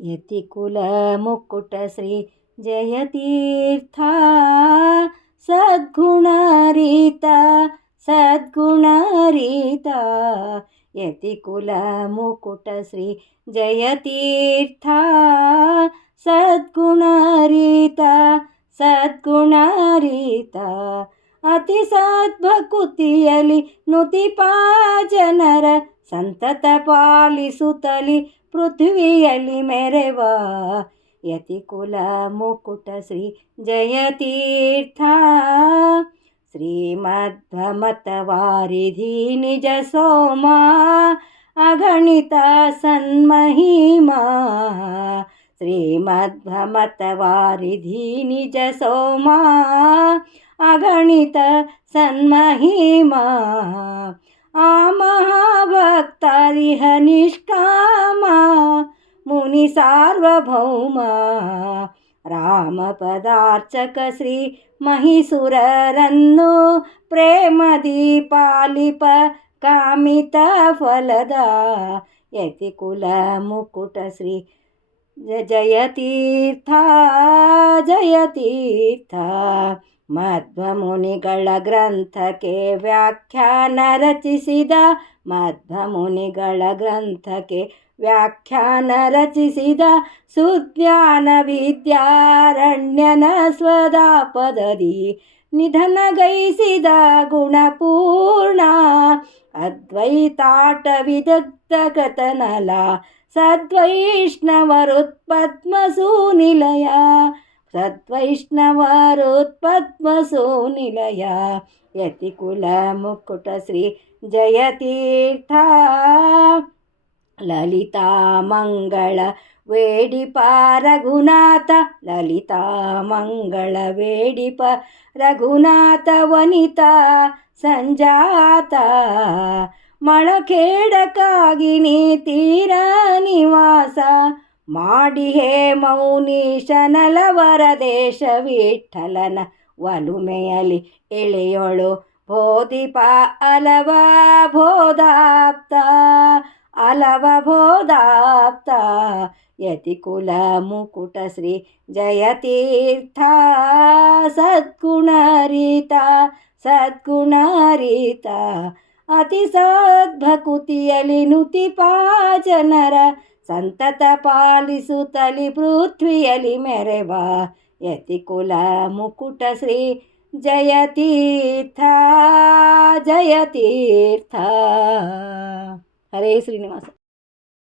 यति कुलमुकुटश्री जयतीर्थ। सद्गुणारीता सद्गुणारीता यति कुलमुकुटश्री जयतीर्थ। सद्गुणारीता सद्गुणारीता ಅತಿ ಸದ್ಭಕುತಿಯಲಿ ನುತಿಪಾ ಜನರ ಸಂತತ ಪಾಲಿಸುತ್ತಲಿ ಪೃಥ್ವಿಯಲ್ಲಿ ಮೆರೆವ ಯತಿಕುಲ ಮುಕುಟ ಶ್ರೀ ಜಯತೀರ್ಥ ಶ್ರೀಮಧ್ವಮತವಾರಿಧಿ ನಿಜ ಸೋಮ ಅಗಣಿತ ಸನ್ಮಹಿಮಾ ಶ್ರೀಮಧ್ವಮತವಾರಿಧಿ ನಿಜ ಸೋಮ ಅಗಣಿತ ಸನ್ಮಹಿಮಾ ಆ ಮಹಾಭಕ್ತರಿಹ ನಿಷ್ಕಾಮ ಮುನಿ ಸಾರ್ವಭೌಮ ರಾಮ ಪದಾರ್ಚಕ ಶ್ರೀ ಮಹಿಸುರರನ್ನು ಪ್ರೇಮದಿ ಪಾಲಿಪ ಕಾಮಿತ ಫಲದ ಯತಿಕುಲ ಮುಕುಟ ಶ್ರೀ ಜಯತೀರ್ಥ ಜಯತೀರ್ಥ ಮಧ್ವಮುನಿಗಳ ಗ್ರಂಥಕ್ಕೆ ವ್ಯಾಖ್ಯಾನ ರಚಿಸಿದ ಮಧ್ವಮುನಿಗಳ ಗ್ರಂಥಕ್ಕೆ ವ್ಯಾಖ್ಯಾನ ರಚಿಸಿದ ಸುಜ್ಞಾನ ವಿದ್ಯಾರಣ್ಯನ ಸ್ವದಾಪದದಿ ನಿಧನಗೈಸಿದ ಗುಣಪೂರ್ಣ ಅದ್ವೈತಾಟ ವಿದಗ್ಧ ಕತನಲ ಸದ್ವೈಷ್ಣವರುತ್ಪದ್ಮಸೂನಿಲಯ ಸದ್ವೈಷ್ಣವರುತ್ಪದ್ಮಸೂನಿಲಯ ಯತಿಕುಲ ಮುಕ್ಕುಟ ಶ್ರೀ ಜಯತೀರ್ಥ ಲಲಿತಾ ಮಂಗಳ ವೇಡಿಪ ರಘುನಾಥ ಲಲಿತಾ ಮಂಗಳ ವೇಡಿಪ ರಘುನಾಥ ವನಿತಾ ಸಂಜಾತ ಮಳಖೇಡಕ್ಕಾಗಿ ನೀ ತೀರ ನಿವಾಸ. ಮಾಡಿ ಹೇ ಮೌನೀಶನಲವರ ದೇಶ ವಿಠಲನ ವಲುಮೆಯಲಿ ಎಳೆಯೋಳು ಬೋಧಿಪ ಅಲವ ಬೋಧಾಪ್ತ ಅಲವ ಬೋಧಾಪ್ತ. ಯತಿಕುಲ ಮುಕುಟ ಶ್ರೀ ಜಯತೀರ್ಥ, ಸದ್ಗುಣರಿತ, ಸದ್ಗುಣರೀತ. ಅತಿ ಸದ್ಭಕುತಿಯಲಿ ನುತಿಪಾ ಜನರ ಸಂತತ ಪಾಲಿಸುತ್ತಲಿ ಪೃಥ್ವಿಯಲಿ ಮೆರೆವ ಯತಿಕುಲ ಮುಕುಟ ಶ್ರೀ ಜಯತೀರ್ಥ ಜಯತೀರ್ಥ ಹರೇ ಶ್ರೀನಿವಾಸ